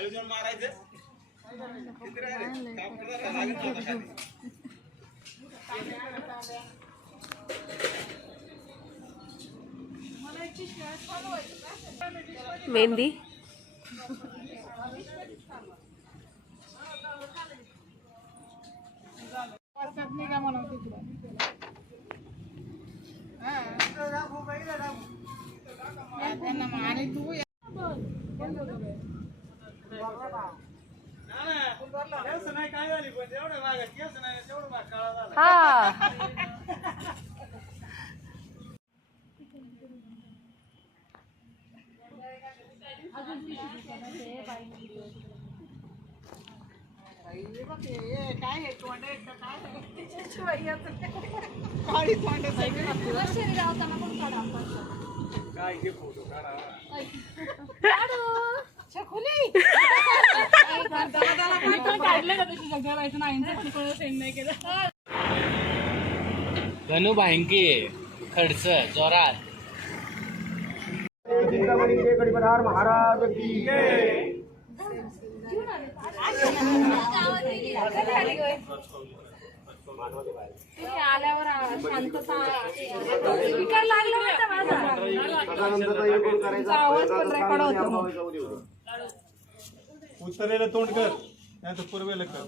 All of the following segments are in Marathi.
आयोजन मारायचं. मेहंदी ना, ना. केस नाही काय झाली पण एवढं मागं केस नाही तेवढं मागं काळा झाला. हा गणू भांके खडस जोरात. महाराज की आल्यावर शांतता स्पीकर लागला आवाज पण रेकॉर्ड होतो उत्तरेला तोंड कर नाही तर पूर्वेला कर.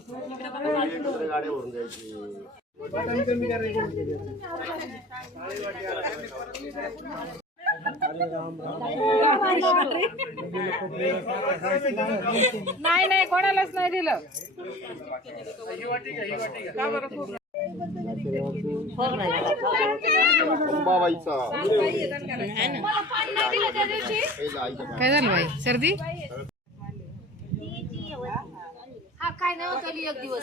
नाही नाही कोणालाच नाही दिलं. काय झालं बाई? सर्दी? हा काय नाही एक दिवस.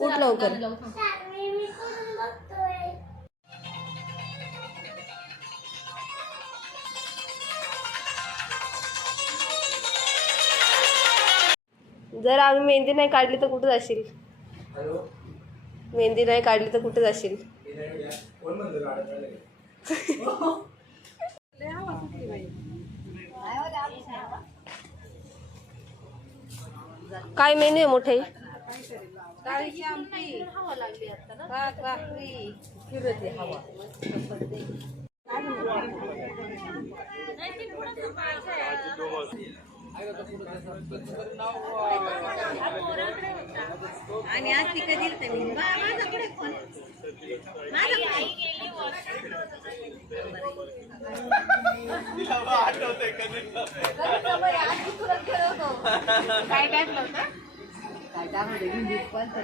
लवकर. जर आम्ही मेहंदी नाही काढली तर कुठं जाशील? मेहंदी नाही काढली तर कुठे जाशील? काय मेनू आहे मोठे? डाळीची आमटी. हवा लागली आता भात भाकरी फिरते आणि आज तिकडे दिलं माझ्याकडे फोन काय बॅग नव्हतं? त्यामध्ये भिंडीत पण तर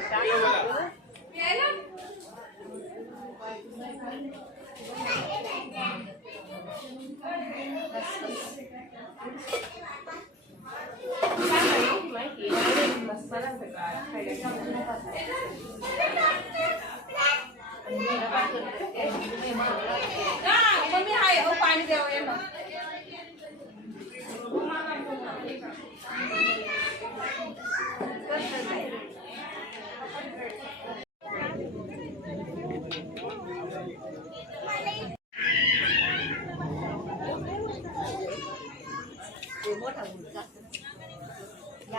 मी आहे पाणी द्यावं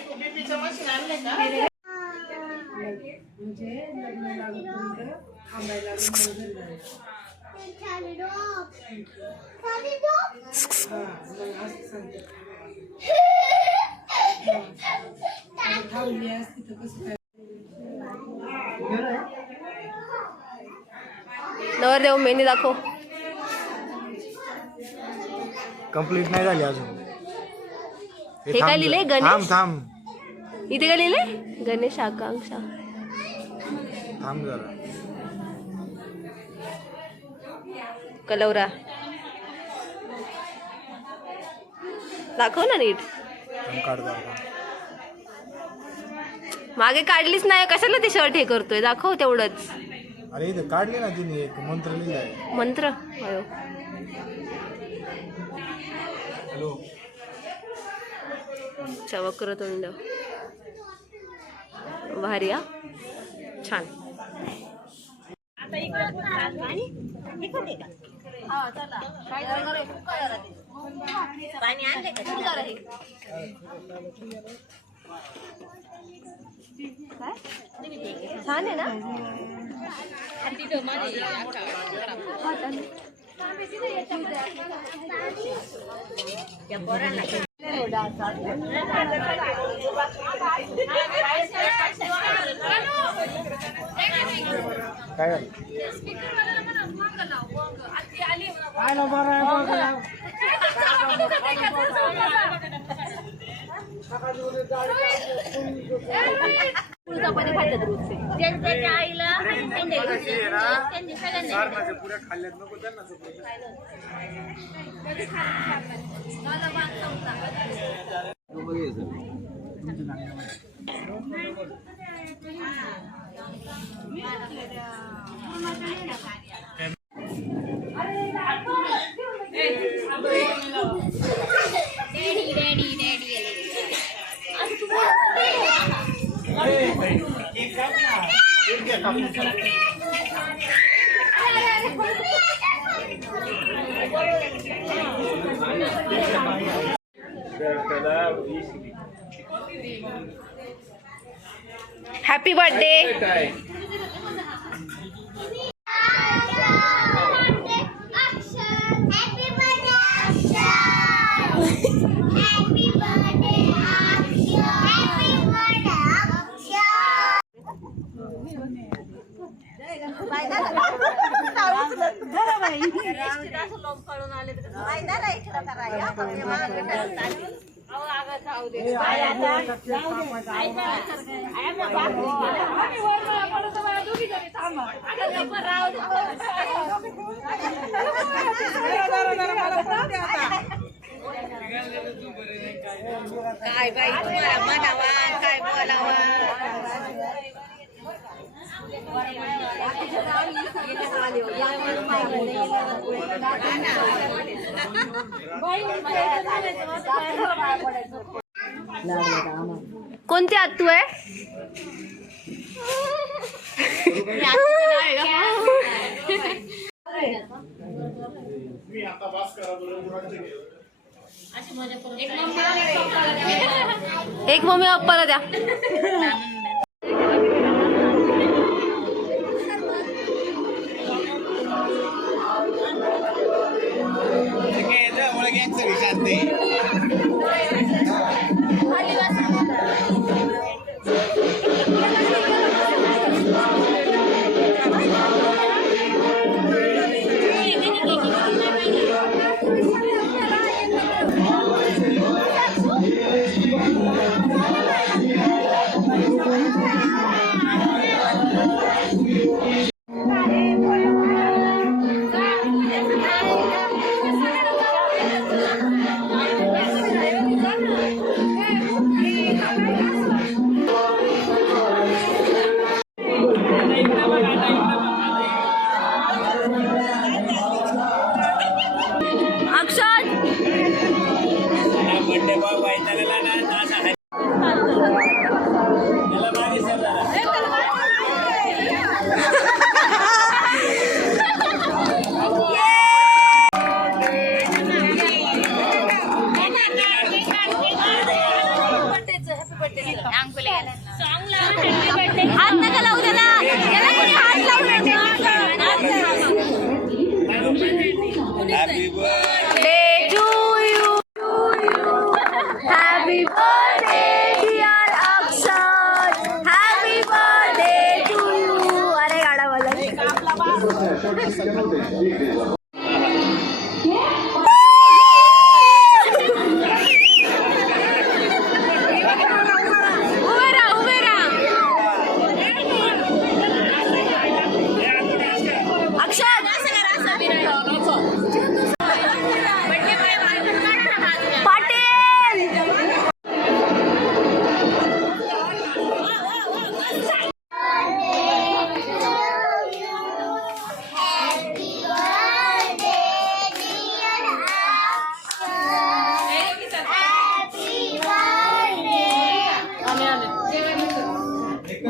तू बीपीचं मशीन आणलंय का? म्हणजे लग्न लागून थांबायला नवरदेव मेहंदी दाखव. कंप्लीट नाही झाली अजून. हे काय लिहिलंय? गणेश? थांब. इथे काय लिहिले गणेश आकांक्षा. थांब जरा. कलवरा. दाखव ना नीट. थांब काढ जरा. मागे काढलीच नाही कशाला ते शर्ट हे करतोय? दाखव तेवढंच. अरे इथे काढली ना तिने एक मंत्र लिहिलाय. मंत्र? अयो हॅलो. चवक्रतुंड भारी हा? छान. छान आहे ना? काय झालं ज्यांच्या आईला त्यांनी सगळ्यांनी पुऱ्या खाल्ल्यात नको त्यांना डॅडी हॅपी बर्थडे काय बाई तुम्हाला म्हणावा काय बोलावा कोणती आत्तू आहे? एक मम्मी पप्पाला द्या. विचारते हात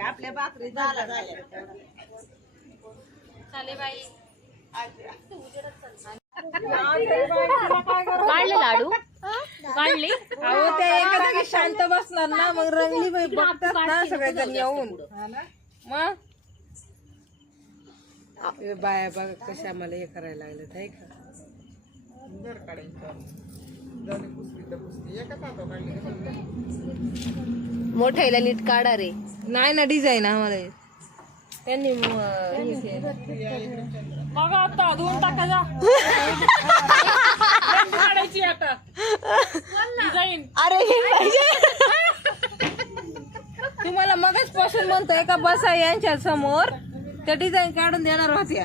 आपल्या भाकरी झाला काढले लाडू? काढले अहो ते एका जागी शांत बसणार ना मग रंगली बाई बघतात ना सगळेजण येऊन. मग? हे बाया बघा कशा मला हे करायला लागलेत आहे का? मोठ्याला नीट काढा रे. नाही ना डिझाईन आम्हाला. येत. त्यांनी म- हे केलं. अरे हे पाहिजे. तुम्हाला मगच पासून म्हणतोय का बसा यांच्या समोर. त्या डिझाईन काढून देणार होत्या.